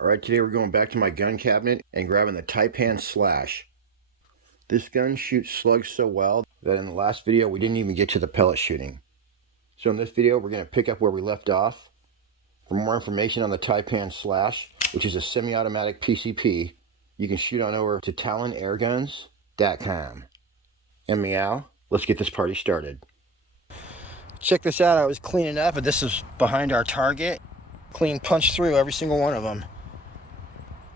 Alright, today we're going back to my gun cabinet and grabbing the Taipan Slash. This gun shoots slugs so well that in the last video we didn't even get to the pellet shooting. So in this video we're going to pick up where we left off. For more information on the Taipan Slash, which is a semi-automatic PCP, you can shoot on over to Talon Airguns.com. And meow, let's get this party started. Check this out, I was cleaning up and this is behind our target. Clean punch through every single one of them.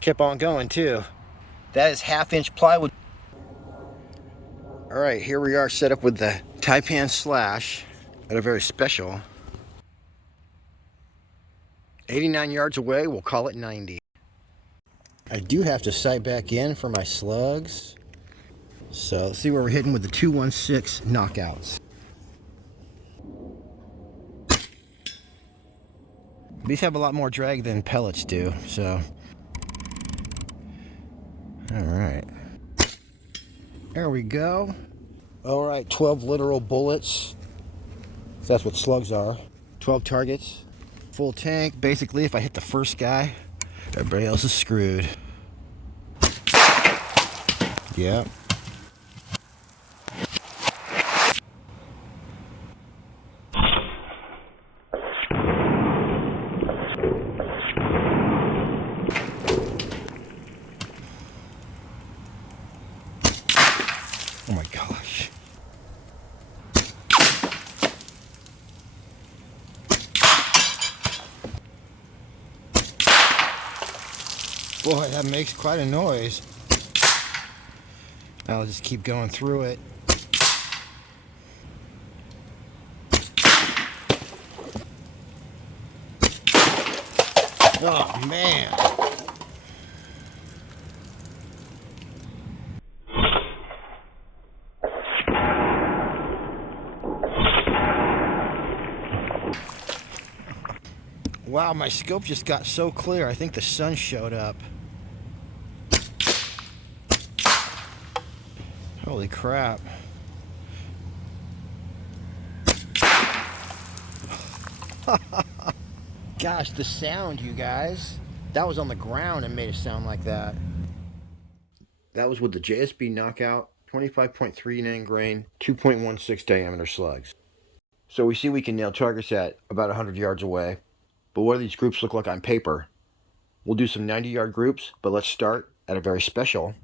Kept on going too. That is 1/2-inch plywood. Alright, here we are set up with the Taipan Slash at a very special 89 yards away, we'll call it 90. I do have to sight back in for my slugs. So let's see where we're hitting with the 216 knockouts. These have a lot more drag than pellets do, so. Alright. There we go. Alright, 12 literal bullets. So that's what slugs are. 12 targets. Full tank. Basically, if I hit the first guy, everybody else is screwed. Yep. Oh my gosh. Boy, that makes quite a noise. I'll just keep going through it. Oh man. Wow, my scope just got so clear. I think the sun showed up. Holy crap. Gosh, the sound, you guys. That was on the ground and made it sound like that. That was with the JSB Knockout 25.39 grain, 2.16 diameter slugs. So we see we can nail targets at about 100 yards away. But what do these groups look like on paper? We'll do some 90-yard groups, but let's start at a very special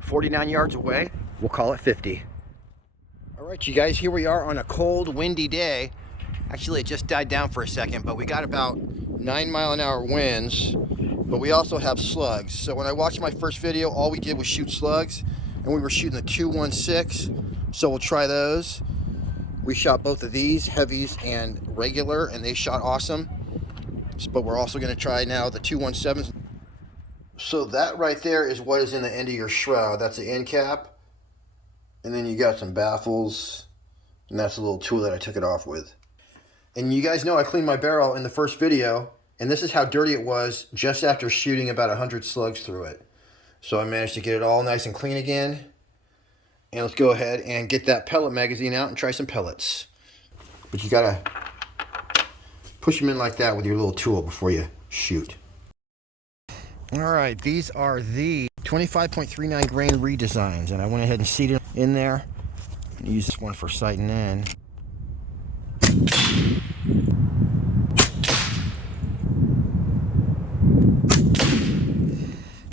49 yards away. We'll call it 50. All right, you guys, here we are on a cold, windy day. Actually, it just died down for a second, but we got about 9-mile-an-hour winds, but we also have slugs. So when I watched my first video, all we did was shoot slugs, and we were shooting the 216, so we'll try those. We shot both of these, heavies and regular, and they shot awesome. But we're also going to try now the 217s. So that right there is what is in the end of your shroud. That's the end cap. And then you got some baffles. And that's a little tool that I took it off with. And you guys know I cleaned my barrel in the first video. And this is how dirty it was just after shooting about 100 slugs through it. So I managed to get it all nice and clean again. And let's go ahead and get that pellet magazine out and try some pellets. But you gotta push them in like that with your little tool before you shoot. Alright, these are the 25.39 grain redesigns, and I went ahead and seated them in there. Use this one for sighting in.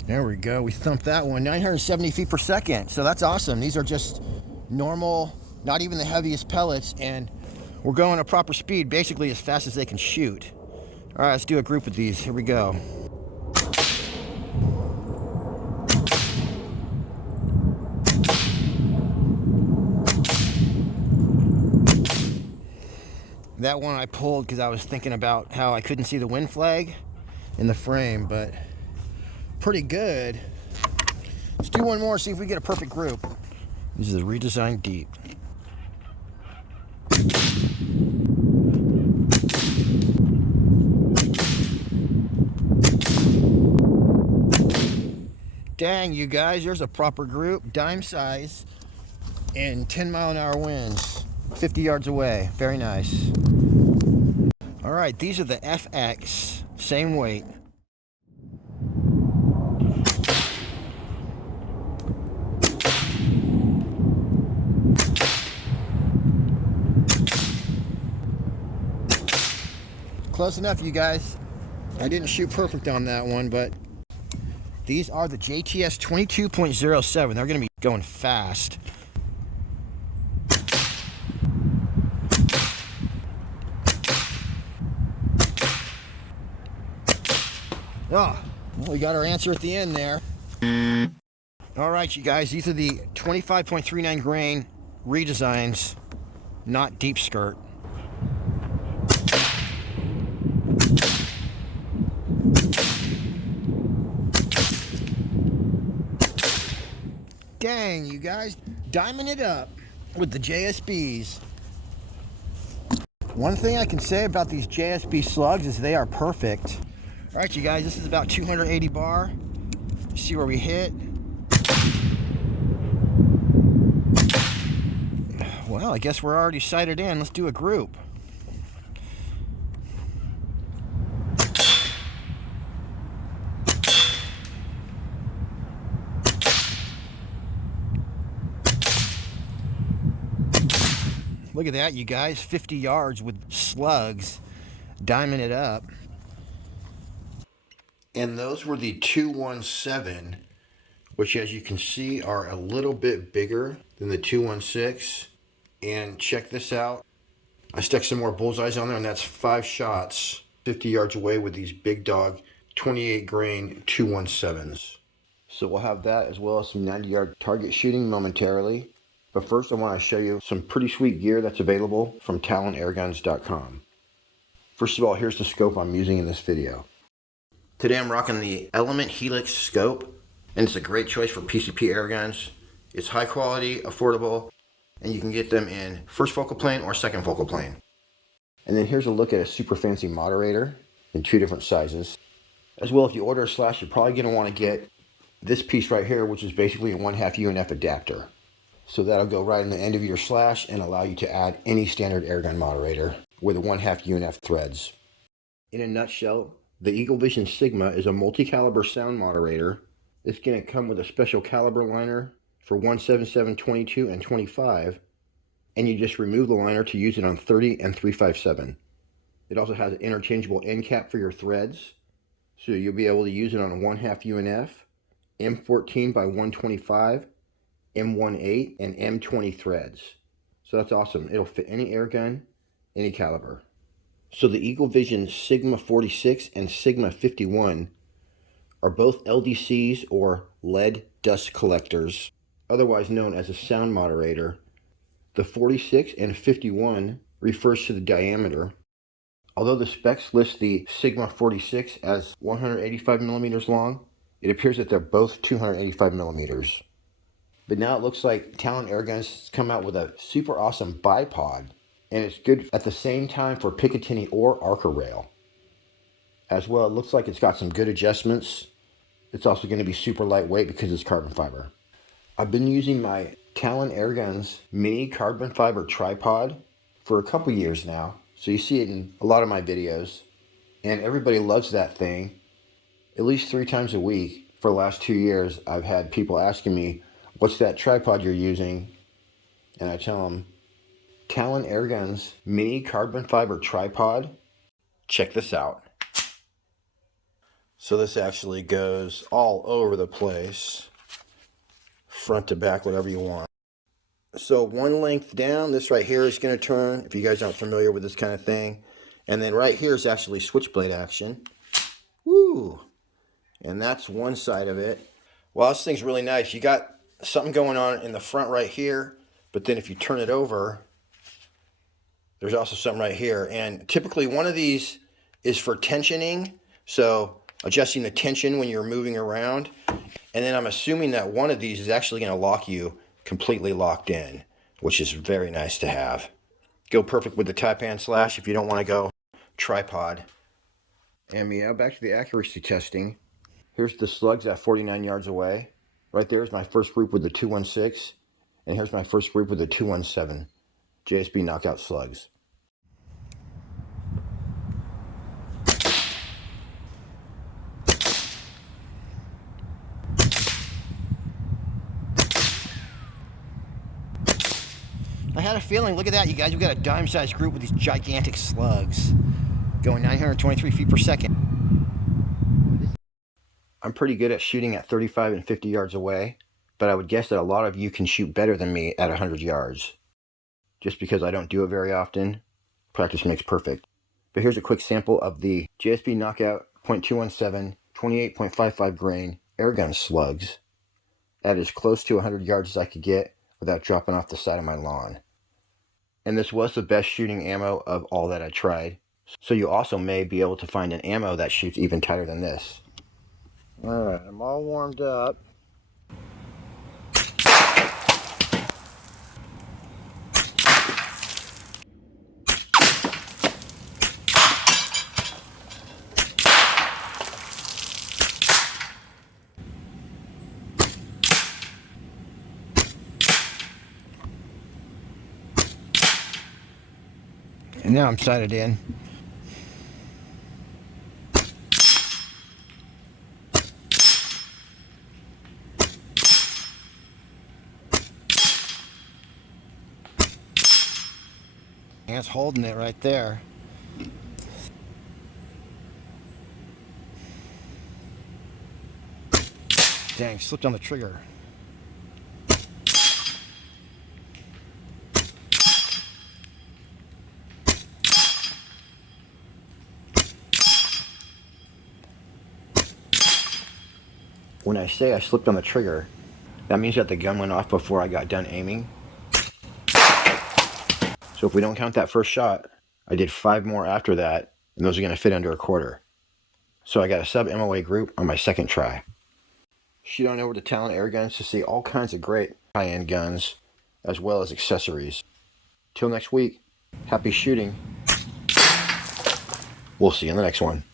There we go, we thumped that one, 970 feet per second, so that's awesome. These are just normal, not even the heaviest pellets, and we're going at proper speed, basically as fast as they can shoot. All right, let's do a group of these. Here we go. That one I pulled because I was thinking about how I couldn't see the wind flag in the frame, but pretty good. Let's do one more, see if we get a perfect group. This is a redesigned deep. Dang, you guys, there's a proper group, dime size, and 10-mile-an-hour winds, 50 yards away. Very nice. All right, these are the FX, same weight. Close enough, you guys. I didn't shoot perfect on that one, but these are the JTS 22.07. They're going to be going fast. Oh, well, we got our answer at the end there. All right, you guys, these are the 25.39 grain redesigns, not deep skirt. Dang, you guys, diming it up with the JSBs. One thing I can say about these JSB slugs is they are perfect. All right, you guys, this is about 280 bar. See where we hit. Well, I guess we're already sighted in. Let's do a group. Look at that, you guys. 50 yards with slugs, diming it up. And those were the 217, which as you can see are a little bit bigger than the 216. And check this out. I stuck some more bullseyes on there, and that's 5 shots 50 yards away with these big dog 28 grain 217s. So we'll have that as well as some 90-yard target shooting momentarily. But first I want to show you some pretty sweet gear that's available from TalonAirguns.com. First of all, here's the scope I'm using in this video. Today I'm rocking the Element Helix scope, and it's a great choice for PCP airguns. It's high quality, affordable, and you can get them in first focal plane or second focal plane. And then here's a look at a super fancy moderator in 2 different sizes. As well, if you order a slash, you're probably going to want to get this piece right here, which is basically a 1/2 UNF adapter. So that'll go right in the end of your slash and allow you to add any standard airgun moderator with a 1/2 UNF threads. In a nutshell, the Eagle Vision Sigma is a multi-caliber sound moderator. It's going to come with a special caliber liner for 177, 22, and 25, and you just remove the liner to use it on 30 and 357. It also has an interchangeable end cap for your threads, so you'll be able to use it on a 1/2 UNF, M14 by 125, M18, and M20 threads. So that's awesome. It'll fit any airgun, any caliber. So the Eagle Vision Sigma 46 and Sigma 51 are both LDCs or lead dust collectors, otherwise known as a sound moderator. The 46 and 51 refers to the diameter. Although the specs list the Sigma 46 as 185 millimeters long, it appears that they're both 285 millimeters. But now it looks like Talon Airguns has come out with a super awesome bipod, and it's good at the same time for Picatinny or Arca rail. As well, it looks like it's got some good adjustments. It's also going to be super lightweight because it's carbon fiber. I've been using my Talon Airguns mini carbon fiber tripod for a couple years now. So you see it in a lot of my videos, and everybody loves that thing. At least 3 times a week for the last 2 years, I've had people asking me, "What's that tripod you're using?" And I tell them, Talon Airguns mini carbon fiber tripod. Check this out. So this actually goes all over the place, front to back, whatever you want. So one length down, this right here is going to turn, if you guys aren't familiar with this kind of thing. And then right here is actually switchblade action. Woo! And that's one side of it. Well, this thing's really nice. You got something going on in the front right here, but then if you turn it over, there's also something right here. And typically one of these is for tensioning, so adjusting the tension when you're moving around. And then I'm assuming that one of these is actually going to lock you completely locked in, which is very nice to have. Go perfect with the Taipan slash if you don't want to go tripod. And yeah, back to the accuracy testing. Here's the slugs at 49 yards away. Right there is my first group with the 216, and here's my first group with the 217 JSB knockout slugs. I had a feeling, look at that, you guys, we got a dime-sized group with these gigantic slugs. going 923 feet per second. I'm pretty good at shooting at 35 and 50 yards away, but I would guess that a lot of you can shoot better than me at 100 yards. Just because I don't do it very often, practice makes perfect. But here's a quick sample of the JSB Knockout .217 28.55 grain airgun slugs at as close to 100 yards as I could get without dropping off the side of my lawn. And this was the best shooting ammo of all that I tried. So you also may be able to find an ammo that shoots even tighter than this. Alright, I'm all warmed up. And now I'm sighted in. And it's holding it right there. Dang, slipped on the trigger. When I say I slipped on the trigger, that means that the gun went off before I got done aiming. So if we don't count that first shot, I did 5 more after that, and those are going to fit under a quarter. So I got a sub MOA group on my second try. Shoot on over to Talon Airguns to see all kinds of great high-end guns, as well as accessories. Till next week, happy shooting. We'll see you in the next one.